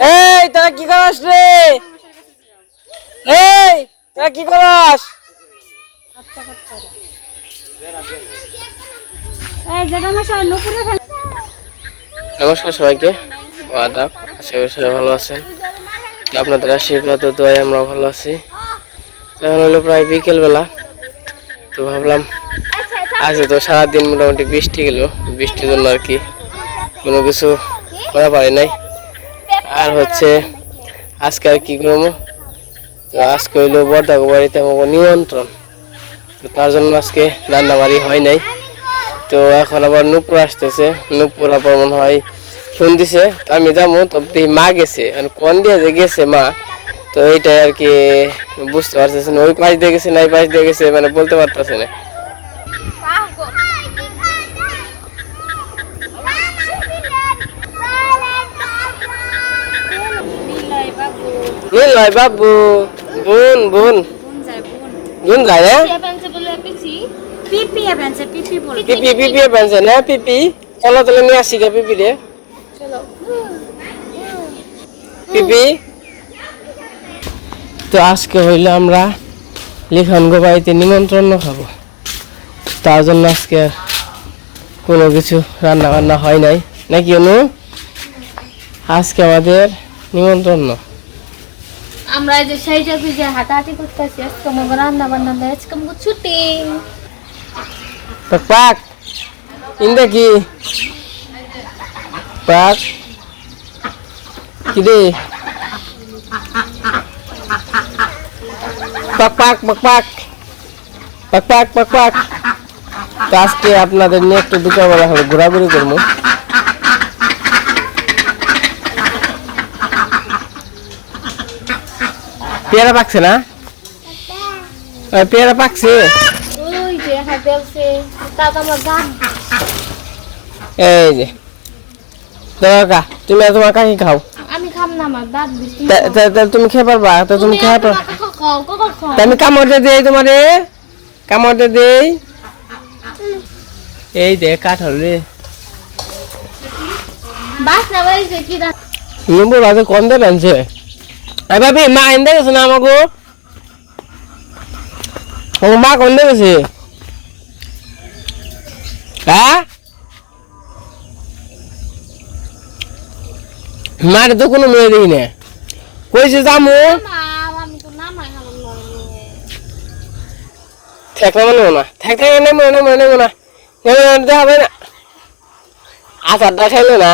এই তোরা কি করস রে? এই তোরা কি করস? নমস্কার সবাইকে। আদাব আশা করি সবাই ভালো আছেন। আপনাদের আশীর্বাদ দোয়ায় আমরা ভালো আছি। এখন হলো প্রায় বিকেলবেলা। তো ভাবলাম, আজকে তো সারাদিন মোটামুটি বৃষ্টি গেল, বৃষ্টির জন্য আর কি কোনো কিছু করা পারি নাই। আর হচ্ছে, আজকে আর কি করব? তো আজকে হইল বর্ধা বাড়িতে আমার নিমন্ত্রণ। তো তার জন্য আজকে রান্না বাড়ি হয় নাই। তো এখন আবার নুপুর আসতেছে। নুপুর আবার মনে হয় ফোন দিছে আমি যাব, তো দেখি মা গেছে। কোন দিয়ে যে গেছে মা? তো এইটাই আর কি, বুঝতে পারতেছে না। ওই পাশ দিয়ে গেছে না, এই পাশ দিয়ে গেছে মানে বলতে পারতেছে না। বোন পিপি পেনছে না? পিপি চলো তাহলে নিয়ে আসি গা পিপি রে। পিপি তো আজকে হইল আমরা লিখন গো বাড়িতে নিমন্ত্রণ খাব। তার জন্য আজকে কোনো কিছু রান্না বান্না হয় নাই। নাকি অনু? আজকে আমাদের নিমন্ত্রণ। আমরা যে সেইটা হাঁটাহাঁটি করতেছি আজকে আমাকে রান্না বান্না আজকে আমাকে ছুটি। পাক পাক ইন্দা কি পাক কি রে? পাক পাক পাক পাক পাক পাক পাক। তো আজকে আপনাদের নিয়ে একটু বিকালবেলা হবে ঘোরাঘুরি করব। পেয়ারা পাকছে না? পেয়ারা পাকছে? এই যে। দাদা তুমি তোমার কাকি খাও। আমি খাম না তুমি খেয়ে পারবা? তো তুমি খেয়ে পারবা? আমি কামড়তে দেই তোমারে। কামড়তে দেই এই দে কাঠল রে। বাস না বাড়িছে কি দাঁত কম দে পেনছে এই ভাবি মা এনে গেছে না আমাকে ও মা কোন গেছে। হ্যাঁ মার তো কোনো মেয়ে দেখি না। কইছে যামু একলা নেব না। থাক থাক নেব নেব নেব না। নেব না। হবে না আচারটা খাইলে না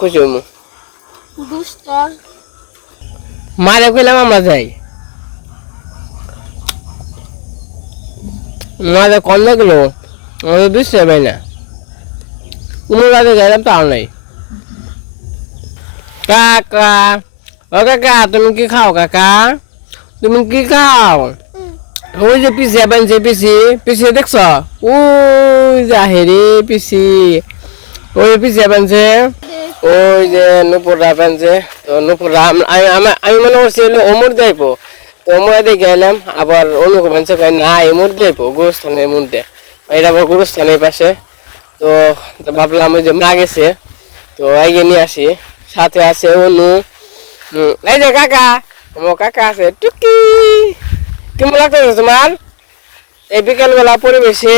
খুশি হব মারে কইলাম আমরা যাই। মারে কম লাগল আমাদের বুঝতে পারি না। উমর রাতে গেলাম তো নাই। কাকা। ও কাকা তুমি কি খাও কাকা? তুমি কি খাও? ওই যে পিসি বানছে পিসি পিসি দেখছ? ওই যে আহেরে পিসি। ওই পিসি বানছে ওই যে নুপুররা বানছে তো নুপুররা আম- মনে করছি অমর যাইবো তো অমর দেখে গেলাম আবার অনুক বানছে কয় না এমর যাইবো গুরুস্থানের মধ্যে এটা আবার গুরুস্থানের পাশে। তো ভাবলাম ওই যে মা গেছে। তো আইগে নিয়ে আসি। সাথে আছে অনু। এই যে কাকা আমার কাকা আছে টুকি কেমন তোমার এই বিকালবেলা পরিবেশে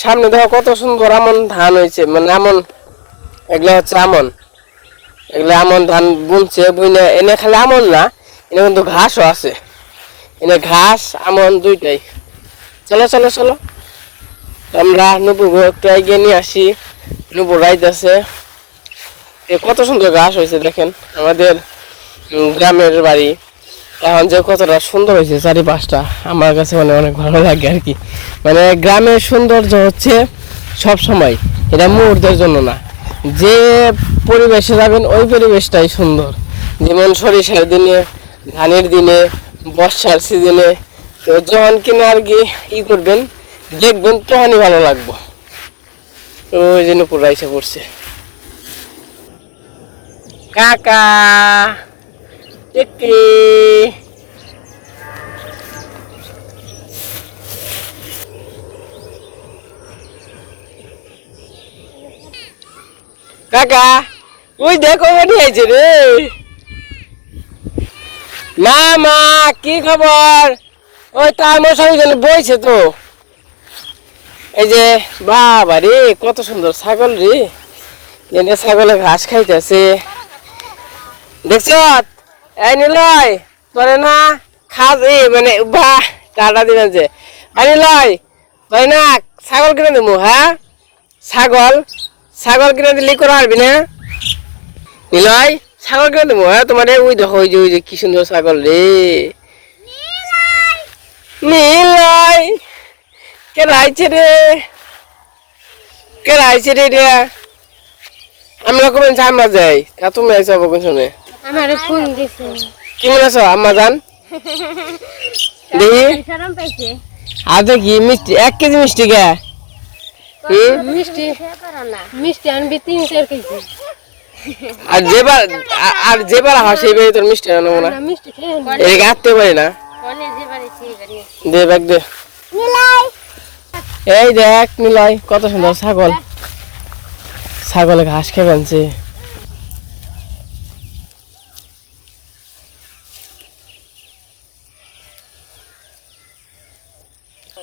সামনে দেখো কত সুন্দর আমন ধান হয়েছে মানে আমন এগুলো হচ্ছে আমন এগুলো আমন ধান বুনছে বুনে এনে খালি আমন না এনে কিন্তু ঘাসও আছে এনে ঘাস আমন দুইটাই চলো চলো চলো আমরা নুপুর একটু এগিয়ে নিয়ে আসি নুপুর রাইতেছে এ কত সুন্দর ঘাস হয়েছে দেখেন আমাদের গ্রামের বাড়ি। এখন যে কতটা সুন্দর হয়েছে চারিপাশটা, আমার কাছে মানে অনেক ভালো লাগে আর কি। মানে গ্রামের সৌন্দর্য হচ্ছে সব সময়, এটা মুহূর্তের জন্য না। যে পরিবেশে যাবেন ওই পরিবেশটাই সুন্দর। যেমন সরিষার দিনে, ধানের দিনে, বর্ষার সিজনে, তো যখন কিনা আর কি ই করবেন, দেখবেন তখনই ভালো লাগবো। ওই জন্য পুরো এসে পড়ছে কাকা! টিকরি কাকা, ওই দেখো মনে হয়েছে রে। না, মা, কি খবর? ওই তা আমার সঙ্গে যেন বইছে তো। এই যে, বাবা রে, কত সুন্দর ছাগল রে। এনে ছাগলে ঘাস খাইতেছে। দেখছ? এই নিলয়, তোরে না খাস এ মানে বাহ টাটা দিবেন যে। এই নিলয়, তোরে না ছাগল কিনে দেবো হ্যাঁ? ছাগল ছাগল কিনে দিলে করে পারবি না? নিলয়, ছাগল কিনে দেবো হ্যাঁ? তোমার ওই দেখো, ওই যে ওই যে, কি সুন্দর ছাগল রে। নিলয় কে রাইছে রে। কে রাইছে রে রে। আমরা কোন আমরা যাই। তুমি আইছো কোন শুনে? আমার ফোন দিছে। আছো আম্মা জান দেখি। শরম পাইছে। আর দেখি মিষ্টি এক কেজি মিষ্টি হুম? মিষ্টি? মিষ্টি আনবি তিন চার কেজি। আর যেবার আর যেবার হাস সেইবার তোর মিষ্টি আনব না। মিষ্টি খেয়ে এদিকে পারি না। দে ব্যাগ দে। এই দেখ নিলয় কত সুন্দর ছাগল। ছাগলে ঘাস খেয়ে বানছে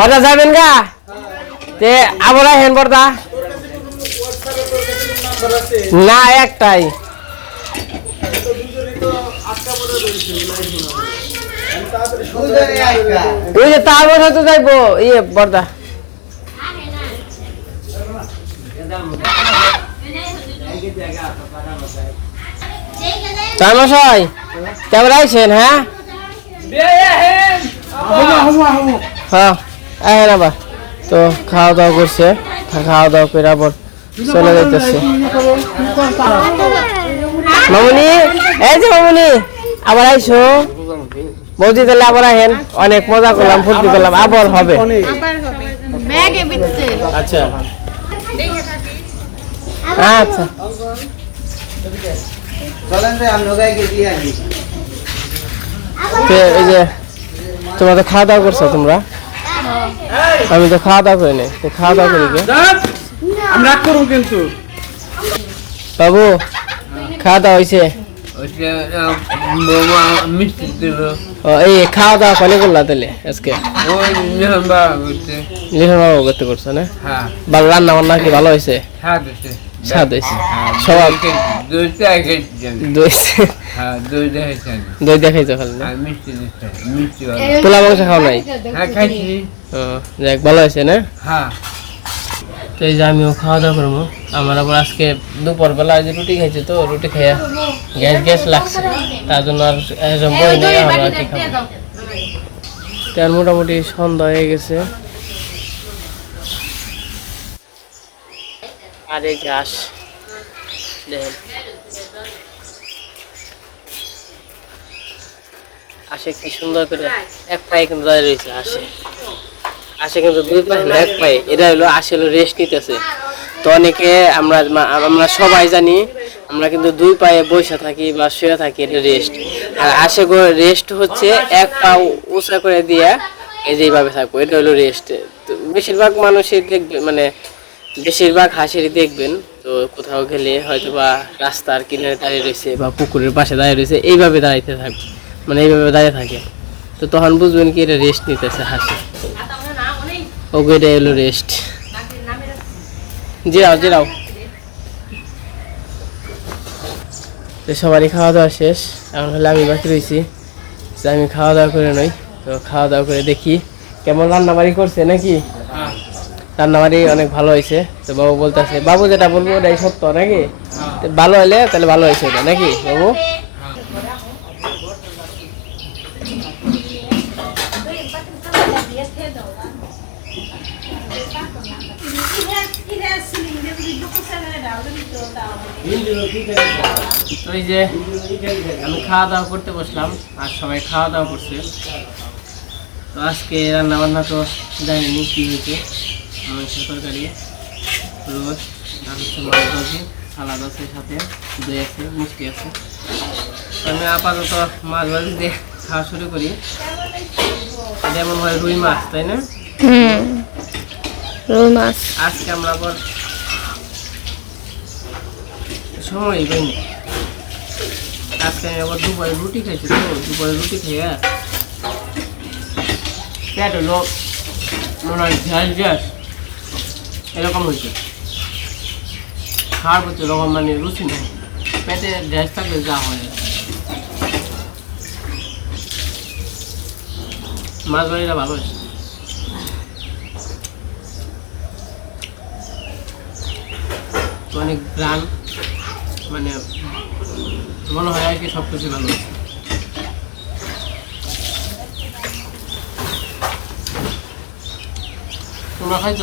বর্দা যাবেন গা? তে আবার হেন বর্দা। না একটাই। ওই যে তার বসা তো যাইবো ইয়ে বর্দা। তার মশাই কেমন আইছেন হ্যাঁ? হ্যাঁ। আহেন আবার তো খাওয়া দাওয়া করছে খাওয়া দাওয়া করে আবার চলে যাইতেছে। মামুনি এই যে মামুনি আবার আইসো। বৌদি তাহলে আবার আহেন অনেক মজা করলাম ফুর্তি করলাম আবার হবে। আচ্ছা। আচ্ছা। এই যে তোমাদের খাওয়া দাওয়া করছ তোমরা? আমি তো খাওয়া দাওয়া করি নাই তো খাওয়া দাওয়া করি আমি রাগ করব কিন্তু। বাবু খাওয়া দাওয়া হয়েছে মিষ্টি দিল। ও এই খাওয়া দাওয়া কলে করলা তাহলে আজকে? লিখন বাবু করতে করছ না? হ্যাঁ। ভালো রান্না বান্না কি ভালো হয়েছে হ্যাঁ দই দেখাইছো খালি না? আর মিষ্টি দিচ্ছে মিষ্টি ভালো পোলা মাংস খাও নাই? হ্যাঁ খাইছি। ও যাক ভালো হয়েছে না? হ্যাঁ। তো এই যে আমিও খাওয়া দাওয়া করব। আমার আবার আজকে দুপুর বেলা যে রুটি খাইছে তো রুটি খাইয়া গ্যাস গ্যাস লাগছে। তার জন্য আর এরকম বই নেই আমরা আর কি খাব? তার মোটামুটি সন্ধ্যা হয়ে গেছে। আর এই ঘাস। দেখেন। আসে কি সুন্দর করে এক পায়ে কিন্তু দাঁড়িয়ে রয়েছে আসে আসে কিন্তু দুই পায়ে না এক পায়ে। এটা হলো আসে হলো রেস্ট নিতেছে। তো অনেকে আমরা আমরা সবাই জানি, আমরা কিন্তু দুই পায়ে বসে থাকি বা শুয়ে থাকি এটা রেস্ট। আর আসে রেস্ট হচ্ছে এক পা উঁচা করে দিয়ে এই যে এইভাবে থাকব, এটা হলো রেস্ট। বেশিরভাগ মানুষই দেখবে মানে বেশিরভাগ হাঁসেরই দেখবেন, তো কোথাও গেলে হয়তো বা রাস্তার কিনারে দাঁড়িয়ে রয়েছে বা পুকুরের পাশে দাঁড়িয়ে রয়েছে, এইভাবে দাঁড়াইতে থাকবে মানে এইভাবে দাঁড়িয়ে থাকে। তো তখন বুঝবেন কি এটা রেস্ট নিতেছে হাসি। ওকে এটা হলো রেস্ট জিরাও জিরাও। তো সবারই খাওয়া দাওয়া শেষ, এখন হলে আমি বাকি রয়েছি তো আমি খাওয়া দাওয়া করে নই, তো খাওয়া দাওয়া করে দেখি, কেমন রান্নাবাড়ি করছে নাকি? রান্নাবাড়ি অনেক ভালো হয়েছে। তো বাবু বলতেছে, বাবু যেটা বলব ওটাই সত্য নাকি? ভালো হলে তাহলে ভালো হয়েছে এটা, নাকি বাবু? এই যে আমি খাওয়া দাওয়া করতে বসলাম, আর সবাই খাওয়া দাওয়া করছে। তো আজকে রান্না বান্না তো জানিনি কি হয়েছে। মাংসের তরকারি রোজ আর হচ্ছে মাছ ভাজি সালাদ আছে সাথে দই আছে মিষ্টি আছে। আমি আপাতত মাছ ভাজি দিয়ে খাওয়া শুরু করি। এটা মনে হয় রুই মাছ তাই না? রুই মাছ। আজকে আমরা আবার সময় পাইনি। আজকে আমি আবার দুপুরে রুটি খাইছি তো দুপুরে রুটি খেয়ে পেট হলো মনে হয় গ্যাস গ্যাস এরকম হয়েছে। খাওয়ার প্রতি এরকম মানে রুচি নেই। পেটে গ্যাস থাকলে যা হয়। মাছ বাড়িটা ভালো হয়েছে। অনেক গ্রান মানে মনে হয় আর কি সব কিছু ভালো আছে তোমরা খাইছ?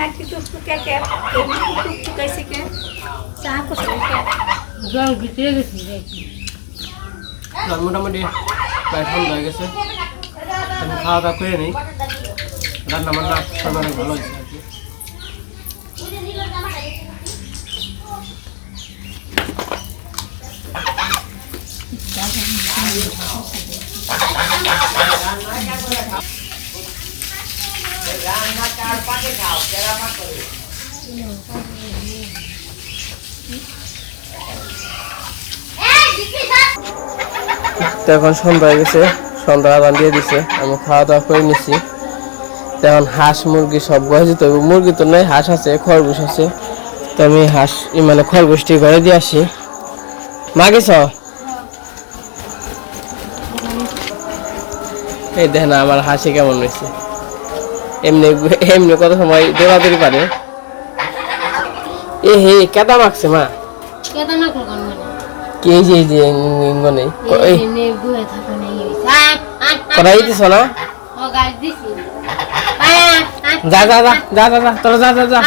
আর হুম। জল মোটামুটি প্রায় সন্ধ্যা হয়ে গেছে আমি খাওয়া দাওয়া করে নিই রান্না বান্না সব অনেক ভালো হয়েছে আর কি তো এখন সন্ধ্যা হয়ে গেছে সন্ধ্যা আদান দিয়ে দিছে আমি খাওয়া দাওয়া করে নিছি। এখন হাঁস মুরগি সব ঘরে যেতে হবে মুরগি তো নাই হাঁস আছে খরগোশ আছে। তো আমি হাঁস মানে খরগোশটি ঘরে দিয়ে আসি। মা গেছ? এই দেখেন আমার হাসি কেমন হয়েছে। এমনি এমনি কত সময় দৌড়াদৌড়ি পারে এ হে কেদা মাখছে মা কেদারনাথ কোন মানে কি যে যে ইঙ্গনে এই বুয়ে থাকে না করাই দিছ না ও গাছ দিছি যা যা যা যা যা যা তোরা যা যা যা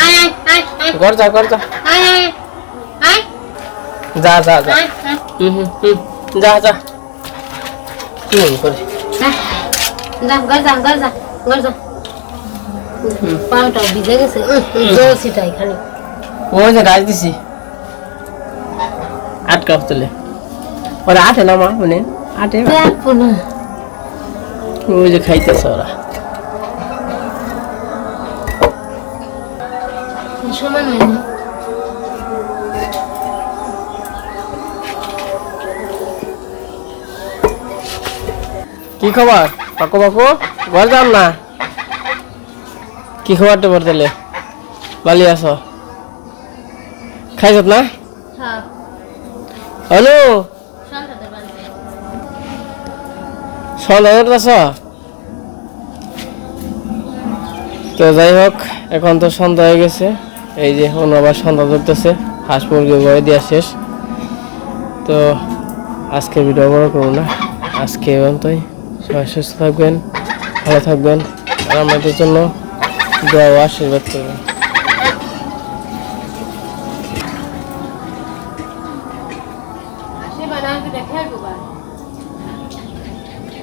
ঘর যা ঘর যা যা যা যা হুম যা যা কি মনে করে যা ঘর যা ঘর যা ঘর যা পাউটা ভিজে গেছে জল ছিটাই খালি ওই যে গাছ দিছি। আটকা তুলে ওরা আটে না মা মানে আটে ওই যে খাইতেছে ওরা। সমান হয়নি। কি খবর? পাকো পাকো? ঘর যাম না? কি খবর টেবর দিলে বালি আছো? খাইছ না? হ্যাঁ হ্যালো সন্ধ্যাতে বাজে সন্ধ্যা আছ? তো যাই হোক এখন তো সন্ধ্যা হয়ে গেছে। এই যে এখন আবার সন্ধ্যা ধরতেছে হাঁস মুরগি ঘরে দেওয়া শেষ। তো আজকে ভিডিও বড় করব না। আজকে পর্যন্তই সবাই সুস্থ থাকবেন ভালো থাকবেন। আর আমাদের জন্য। দোয়া ও আশীর্বাদ করবেন